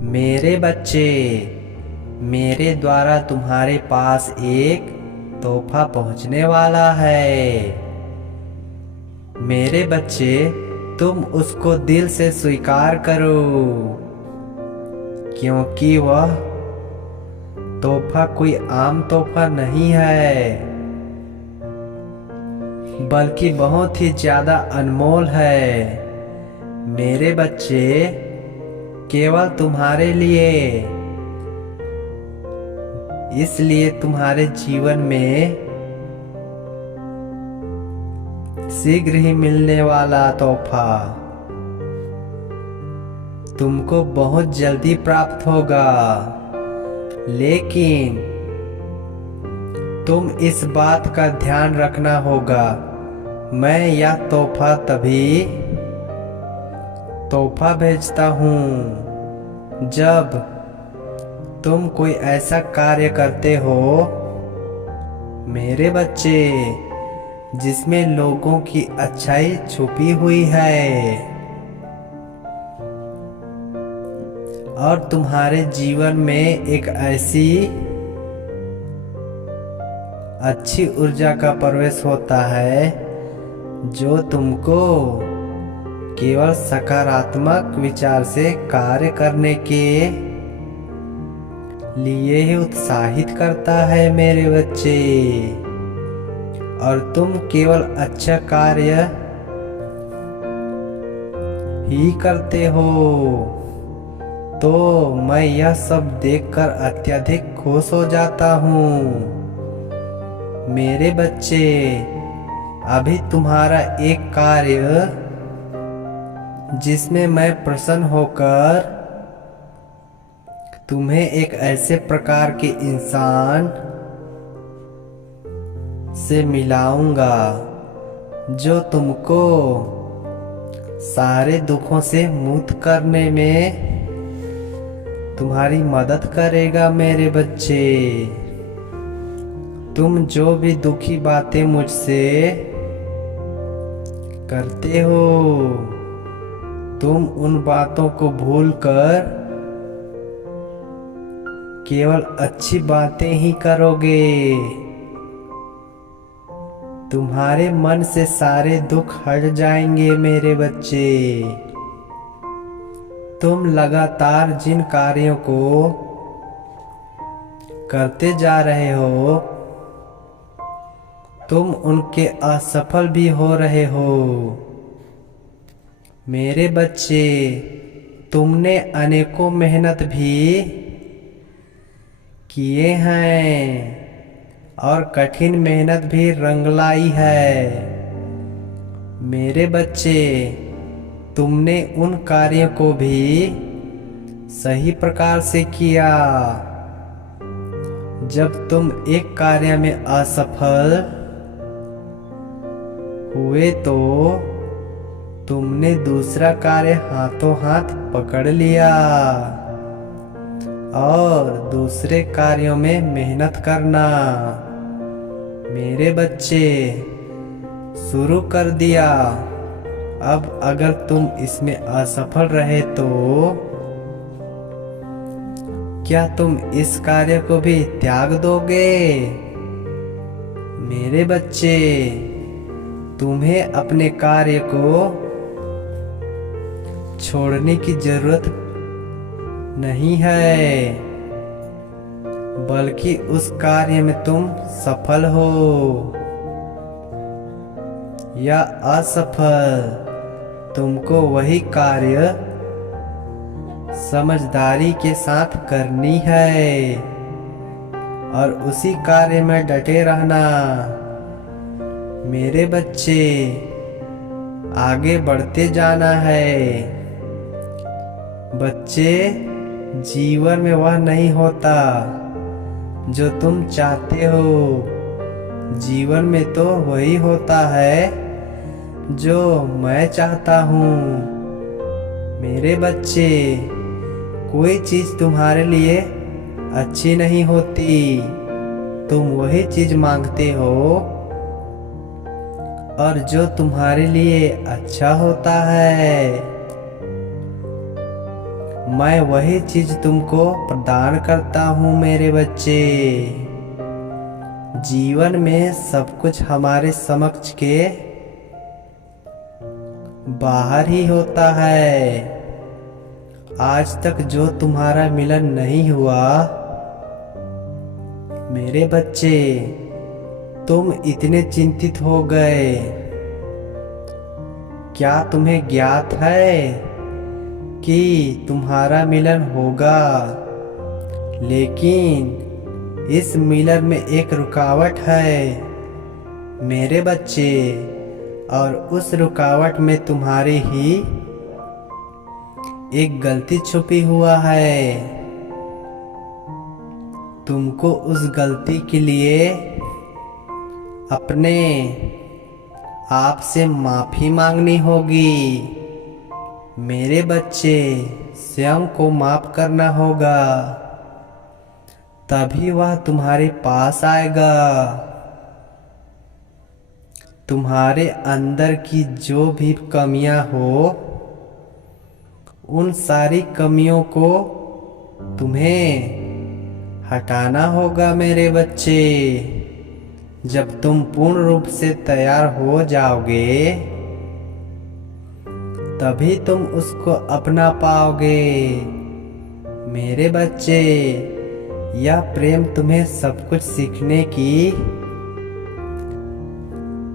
मेरे बच्चे, मेरे द्वारा तुम्हारे पास एक तोहफा पहुंचने वाला है। मेरे बच्चे, तुम उसको दिल से स्वीकार करो, क्योंकि वह तोहफा कोई आम तोहफा नहीं है, बल्कि बहुत ही ज्यादा अनमोल है। मेरे बच्चे, केवल तुम्हारे लिए, इसलिए तुम्हारे जीवन में शीघ्र ही मिलने वाला तोहफा तुमको बहुत जल्दी प्राप्त होगा। लेकिन तुम इस बात का ध्यान रखना होगा, मैं यह तोहफा तभी तोहफा भेजता हूँ जब तुम कोई ऐसा कार्य करते हो मेरे बच्चे, जिसमें लोगों की अच्छाई छुपी हुई है और तुम्हारे जीवन में एक ऐसी अच्छी ऊर्जा का प्रवेश होता है जो तुमको केवल सकारात्मक विचार से कार्य करने के लिए ही उत्साहित करता है मेरे बच्चे। और तुम केवल अच्छा कार्य ही करते हो, तो मैं यह सब देखकर अत्यधिक खुश हो जाता हूँ। मेरे बच्चे, अभी तुम्हारा एक कार्य जिसमें मैं प्रसन्न होकर तुम्हें एक ऐसे प्रकार के इंसान से मिलाऊंगा जो तुमको सारे दुखों से मुक्त करने में तुम्हारी मदद करेगा मेरे बच्चे। तुम जो भी दुखी बातें मुझसे करते हो, तुम उन बातों को भूलकर केवल अच्छी बातें ही करोगे। तुम्हारे मन से सारे दुख हट जाएंगे मेरे बच्चे। तुम लगातार जिन कार्यों को करते जा रहे हो, तुम उनके असफल भी हो रहे हो मेरे बच्चे। तुमने अनेकों मेहनत भी किए हैं और कठिन मेहनत भी रंग लाई है मेरे बच्चे। तुमने उन कार्यों को भी सही प्रकार से किया। जब तुम एक कार्य में असफल हुए तो तुमने दूसरा कार्य हाथों हाथ पकड़ लिया और दूसरे कार्यों में मेहनत करना मेरे बच्चे शुरू कर दिया। अब अगर तुम इसमें असफल रहे तो क्या तुम इस कार्य को भी त्याग दोगे मेरे बच्चे? तुम्हें अपने कार्य को छोड़ने की जरूरत नहीं है, बल्कि उस कार्य में तुम सफल हो या असफल, तुमको वही कार्य समझदारी के साथ करनी है और उसी कार्य में डटे रहना मेरे बच्चे। आगे बढ़ते जाना है बच्चे। जीवन में वह नहीं होता जो तुम चाहते हो, जीवन में तो वही होता है जो मैं चाहता हूँ मेरे बच्चे। कोई चीज तुम्हारे लिए अच्छी नहीं होती, तुम वही चीज मांगते हो और जो तुम्हारे लिए अच्छा होता है मैं वही चीज तुमको प्रदान करता हूँ मेरे बच्चे। जीवन में सब कुछ हमारे समक्ष के बाहर ही होता है। आज तक जो तुम्हारा मिलन नहीं हुआ मेरे बच्चे, तुम इतने चिंतित हो गए। क्या तुम्हें ज्ञात है कि तुम्हारा मिलन होगा, लेकिन इस मिलन में एक रुकावट है मेरे बच्चे, और उस रुकावट में तुम्हारी ही एक गलती छुपी हुआ है। तुमको उस गलती के लिए अपने आप से माफी मांगनी होगी मेरे बच्चे। स्वयं को माफ करना होगा, तभी वह तुम्हारे पास आएगा। तुम्हारे अंदर की जो भी कमियां हो, उन सारी कमियों को तुम्हें हटाना होगा मेरे बच्चे। जब तुम पूर्ण रूप से तैयार हो जाओगे, तभी तुम उसको अपना पाओगे मेरे बच्चे। यह प्रेम तुम्हें सब कुछ सीखने की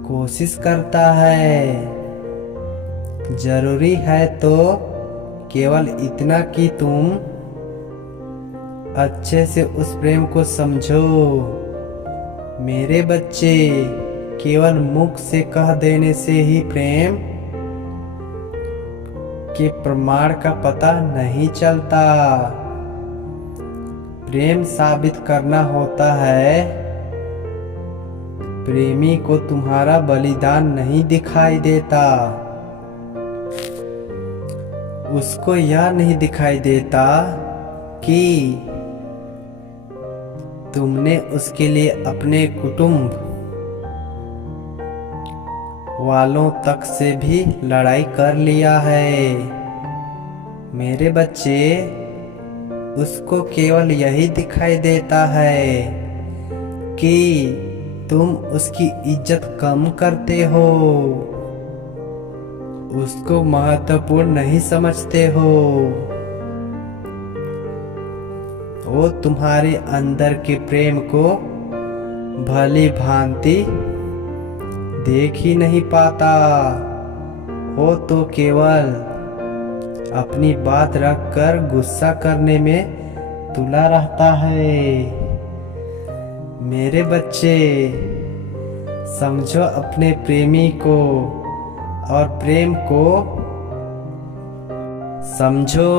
कोशिश करता है। जरूरी है तो केवल इतना कि तुम अच्छे से उस प्रेम को समझो मेरे बच्चे। केवल मुख से कह देने से ही प्रेम के प्रमाण का पता नहीं चलता। प्रेम साबित करना होता है। प्रेमी को तुम्हारा बलिदान नहीं दिखाई देता, उसको यह नहीं दिखाई देता कि तुमने उसके लिए अपने कुटुंब वालों तक से भी लड़ाई कर लिया है मेरे बच्चे। उसको केवल यही दिखाई देता है कि तुम उसकी इज्जत कम करते हो, उसको महत्वपूर्ण नहीं समझते हो। वो तुम्हारे अंदर के प्रेम को भली भांति देख ही नहीं पाता। वो तो केवल अपनी बात रखकर गुस्सा करने में तुला रहता है मेरे बच्चे। समझो अपने प्रेमी को और प्रेम को समझो।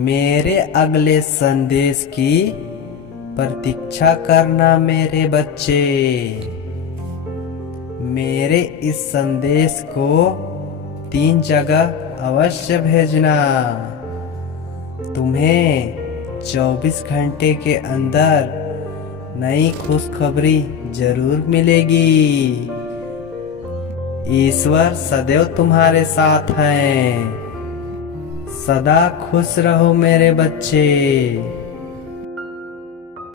मेरे अगले संदेश की प्रतीक्षा करना मेरे बच्चे। मेरे इस संदेश को 3 जगह अवश्य भेजना। तुम्हें 24 घंटे के अंदर नई खुशखबरी जरूर मिलेगी। ईश्वर सदैव तुम्हारे साथ हैं। सदा खुश रहो मेरे बच्चे।